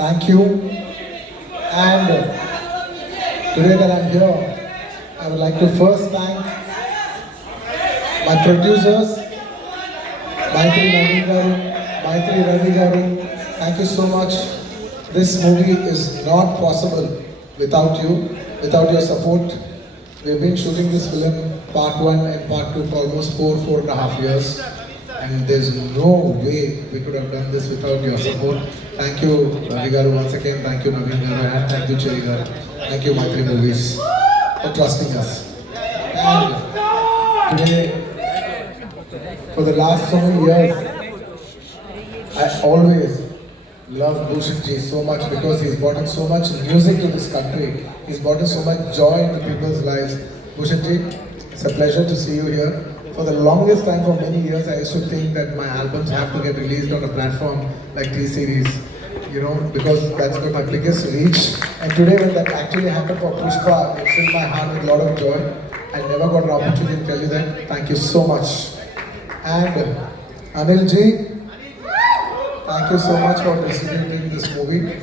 Thank you. And today that I'm here, I would like to first thank my producers, Maitri Naveen Garu, Maitri Ravi Garu. Thank you so much. This movie is not possible without you, without your support. We've been shooting this film, part 1 and part 2, for almost 4.5 years. And there's no way we could have done this without your support. Thank you, Ravi Garu, once again. Thank you, Naveen Garu, and thank you, Cheri Garu. Thank you, Maitri Movies, for trusting us. And today, for the last so many years, I always love Bhushan Ji so much because he's brought in so much music to this country. He's brought in so much joy into people's lives. Bhushan Ji, it's a pleasure to see you here. For the longest time, for many years, I used to think that my albums have to get released on a platform like T-Series, because that's been my biggest reach. And today, when that actually happened for Pushpa, it filled my heart with a lot of joy. I never got an opportunity to tell you that. Thank you so much. And Anil Ji, thank you so much for distributing this movie.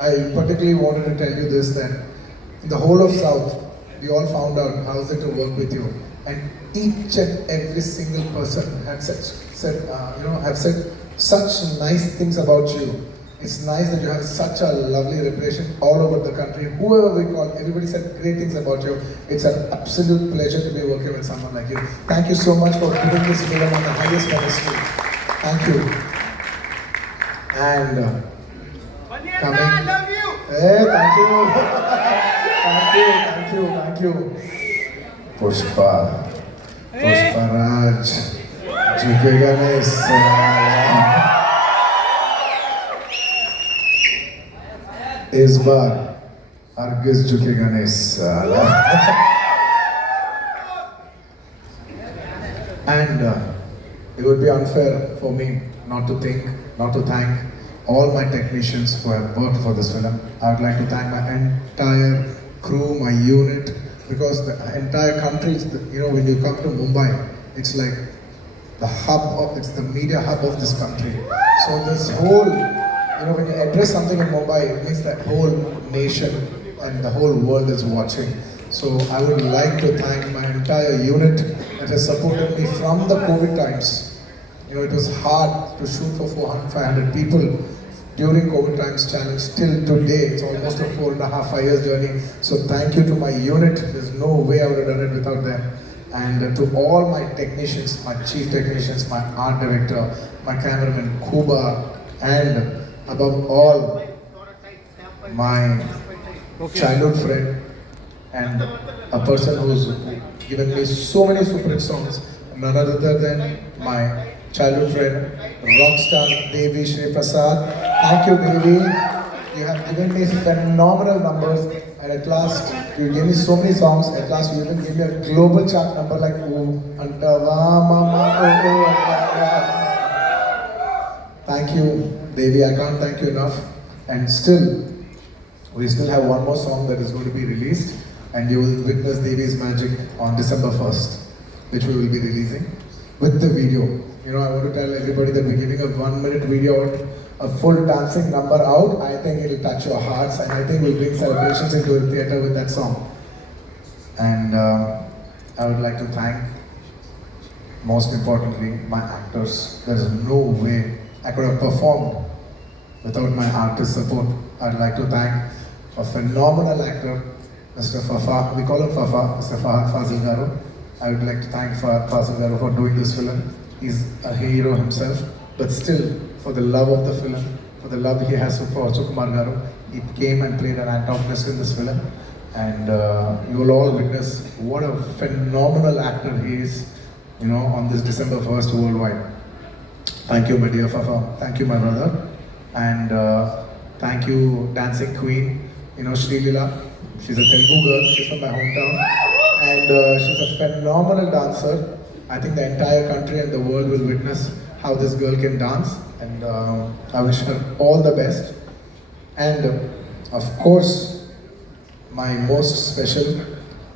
I particularly wanted to tell you this, that in the whole of South, we all found out how is it to work with you. And each and every single person have said such nice things about you. It's nice that you have such a lovely reputation all over the country. Whoever we call, everybody said great things about you. It's an absolute pleasure to be working with someone like you. Thank you so much for putting this film on the highest pedestal. Thank you. And coming. I love you. Hey, thank you. thank you. Pushpa Raj, झुकेगा नहीं साला. इस बार हरगिज़ झुकेगा नहीं साला. And it would be unfair for me not to thank all my technicians who have worked for this film. I would like to thank my entire crew, my unit, because the entire country, when you come to Mumbai, it's like it's the media hub of this country. So this whole, when you address something in Mumbai, it means that whole nation and the whole world is watching. So I would like to thank my entire unit that has supported me from the COVID times. It was hard to shoot for 400-500 people during COVID times challenge till today. It's almost a 4.5 years journey. So thank you to my unit. There's no way I would have done it without them. And to all my technicians, my chief technicians, my art director, my cameraman Kuba, and above all, my childhood friend and a person who's given me so many super hit songs, none other than my childhood friend, rockstar Devi Shri Prasad. Thank you, Devi. You have given me phenomenal numbers, and at last, you gave me so many songs. At last, you even gave me a global chart number like Oh Antava Mama Oh. Thank you, Devi. I can't thank you enough. And we still have one more song that is going to be released, and you will witness Devi's magic on December 1st, which we will be releasing with the video. I want to tell everybody that we're giving a 1-minute video out, a full dancing number out. I think it'll touch your hearts, and I think we'll bring celebrations into the theatre with that song. And I would like to thank, most importantly, my actors. There is no way I could have performed without my artist support. I'd like to thank a phenomenal actor, Mr. Fafa. We call him Fafa, Mr. Fahad Fazil Garu. I would like to thank Fahad Fazil Garu for doing this film. He's a hero himself, but still, for the love of the film, for the love he has for Sukumar Garu, he came and played an antagonist in this film. And you will all witness what a phenomenal actor he is, on this December 1st worldwide. Thank you, my dear Fafa. Thank you, my brother. And thank you, Dancing Queen, Sri Leela. She's a Telugu girl, she's from my hometown. And she's a phenomenal dancer. I think the entire country and the world will witness how this girl can dance. And I wish her all the best. And of course, my most special,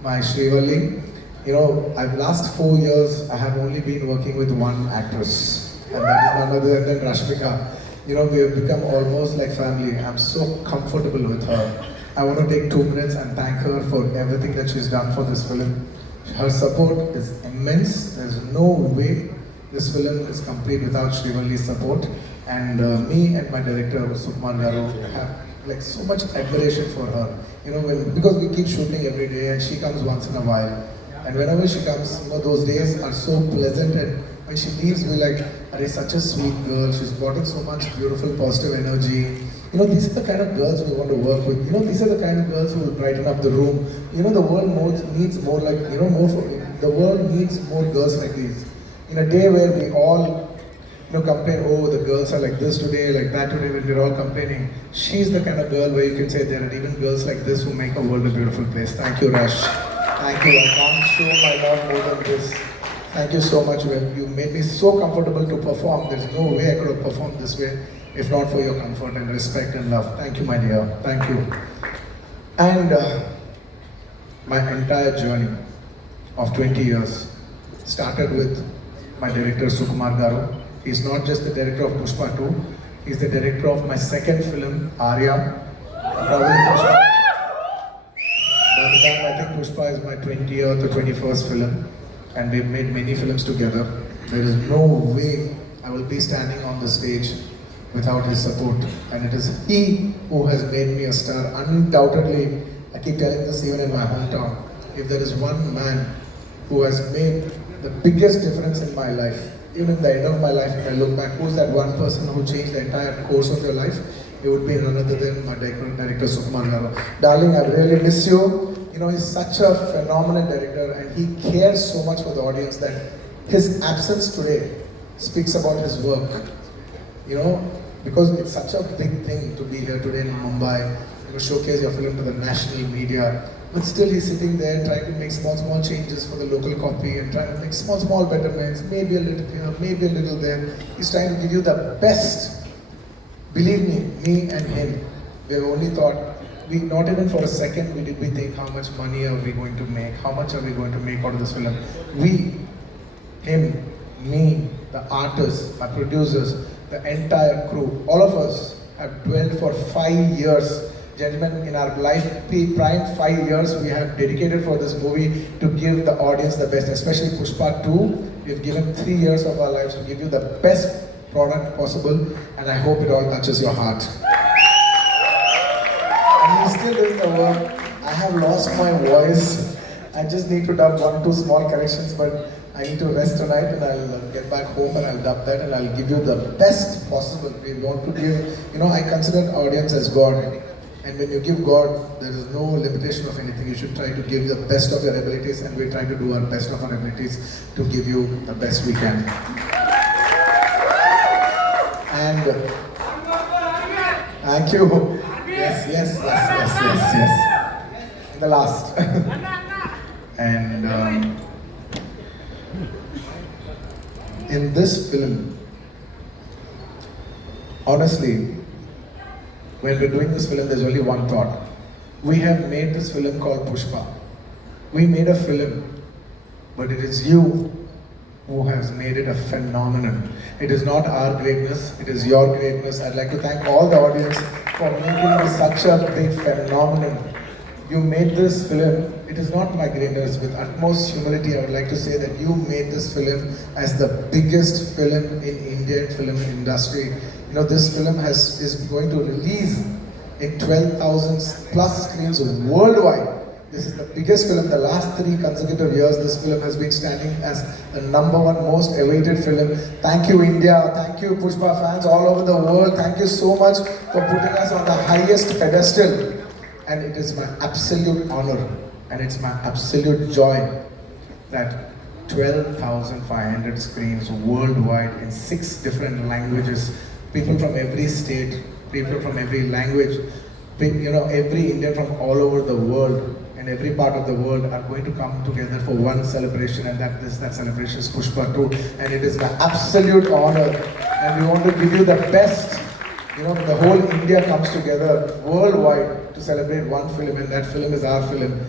my Shrivalli. You know, I've last 4 years, I have only been working with one actress, and that is none other than Rashmika. You know, we have become almost like family. I'm so comfortable with her. I want to take 2 minutes and thank her for everything that she's done for this film. Her support is immense. There's no way this film is complete without Srivalli's support. And me and my director, Sukumar Garu, have like so much admiration for her. You know, because we keep shooting every day and she comes once in a while. And whenever she comes, you know, those days are so pleasant, and when she leaves, we're like, "Arey, such a sweet girl. She's brought in so much beautiful, positive energy." You know, these are the kind of girls we want to work with. You know, these are the kind of girls who will brighten up the room. You know, the world needs more like, you know, the world needs more girls like these. In a day where we all, you know, complain, oh, the girls are like this today, like that today, when we're all complaining, she's the kind of girl where you can say there are even girls like this who make a world a beautiful place. Thank you, Rash. Thank you. I can't show my love more than this. Thank you so much. You made me so comfortable to perform. There's no way I could have performed this way if not for your comfort and respect and love. Thank you, my dear. Thank you. And my entire journey of 20 years started with my director, Sukumar Garu. He's not just the director of Pushpa 2, he's the director of my second film, Arya. Probably Pushpa. By the time I think Pushpa is my 20th or 21st film, and we've made many films together. There is no way I will be standing on the stage without his support. And it is he who has made me a star. Undoubtedly, I keep telling this even in my hometown, if there is one man who has made the biggest difference in my life, even in the end of my life, if I look back, who's that one person who changed the entire course of your life? It would be none other than my director Sukumar Garu. Darling, I really miss you. You know, he's such a phenomenal director, and he cares so much for the audience that his absence today speaks about his work. You know, because it's such a big thing to be here today in Mumbai, you know, showcase your film to the national media. But still he's sitting there trying to make small changes for the local copy and trying to make small betterments, maybe a little here, maybe a little there. He's trying to give you the best. Believe me and him, we've only thought, not even for a second did we think how much money are we going to make, how much are we going to make out of this film. We, him, me, the artists, our producers, the entire crew, all of us have dwelled for 5 years. Gentlemen, in our life, prime 5 years, we have dedicated for this movie to give the audience the best, especially Pushpa 2. We've given 3 years of our lives to give you the best product possible, and I hope it all touches your heart. And he's still doing the work. I have lost my voice. I just need to dub 1 or 2 small corrections, but I need to rest tonight, and I'll get back home and I'll dub that, and I'll give you the best possible. We want to give, you know, I consider audience as God. And when you give God, there is no limitation of anything. You should try to give the best of your abilities, and we try to do our best of our abilities to give you the best we can. And thank you. Yes. The last. And in this film, honestly, when we're doing this film, there's only one thought. We have made this film called Pushpa. We made a film, but it is you who has made it a phenomenon. It is not our greatness, it is your greatness. I'd like to thank all the audience for making this such a big phenomenon. You made this film. It is not my greatness. With utmost humility, I would like to say that you made this film as the biggest film in Indian film industry. You know, this film is going to release in 12,000 plus screens worldwide. This is the biggest film. The last 3 consecutive years, this film has been standing as the #1 most awaited film. Thank you, India. Thank you, Pushpa fans all over the world. Thank you so much for putting us on the highest pedestal. And it is my absolute honor and it's my absolute joy that 12,500 screens worldwide in 6 different languages, people from every state, people from every language, you know, every Indian from all over the world and every part of the world are going to come together for one celebration, and that celebration is Pushpa 2, and it is my absolute honor, and we want to give you the best. You know, the whole India comes together worldwide to celebrate one film, and that film is our film.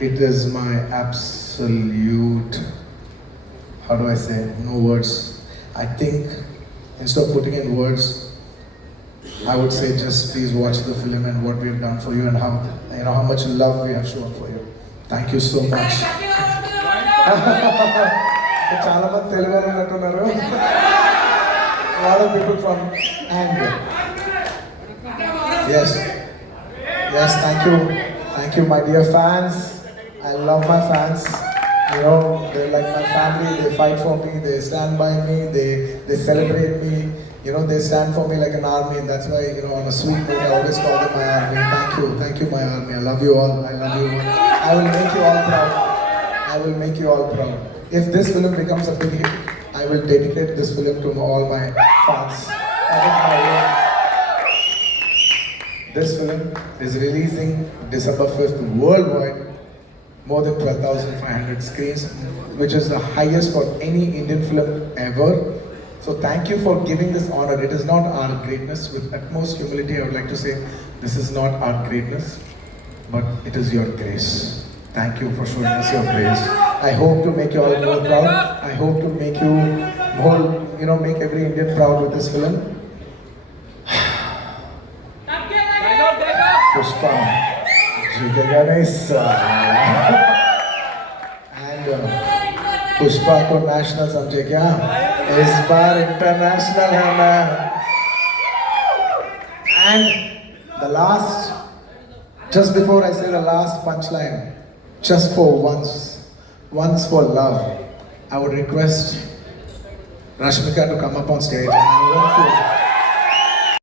It is my absolute, how do I say, no words. I think instead of putting in words, I would say just please watch the film and what we have done for you and how much love we have shown for you. Thank you so much. చాలా మంది తెలుగు వాళ్ళు ఉన్నట్టున్నారు. A lot of people from and yes, thank you, my dear fans. I love my fans. You know, they're like my family. They fight for me. They stand by me. They celebrate me. You know, they stand for me like an army, and that's why, you know, on a sweet note, I always call them my army. Thank you, my army. I love you all. I love you all. I will make you all proud. I will make you all proud. If this film becomes a big hit, I will dedicate this film to all my fans. That is my will. This film is releasing December 5th worldwide, more than 12,500 screens, which is the highest for any Indian film ever. So thank you for giving this honor. It is not our greatness. With utmost humility, I would like to say, this is not our greatness, but it is your grace. Thank you for showing us your grace. I hope to make you all more proud. I hope to make you more, you know, make every Indian proud with this film. Pushpa, and Pushpa को national समझे क्या? इस बार international है मैं. And the last, just before I say the last punchline, just for once for love, I would request Rashmika to come up on stage. And I want to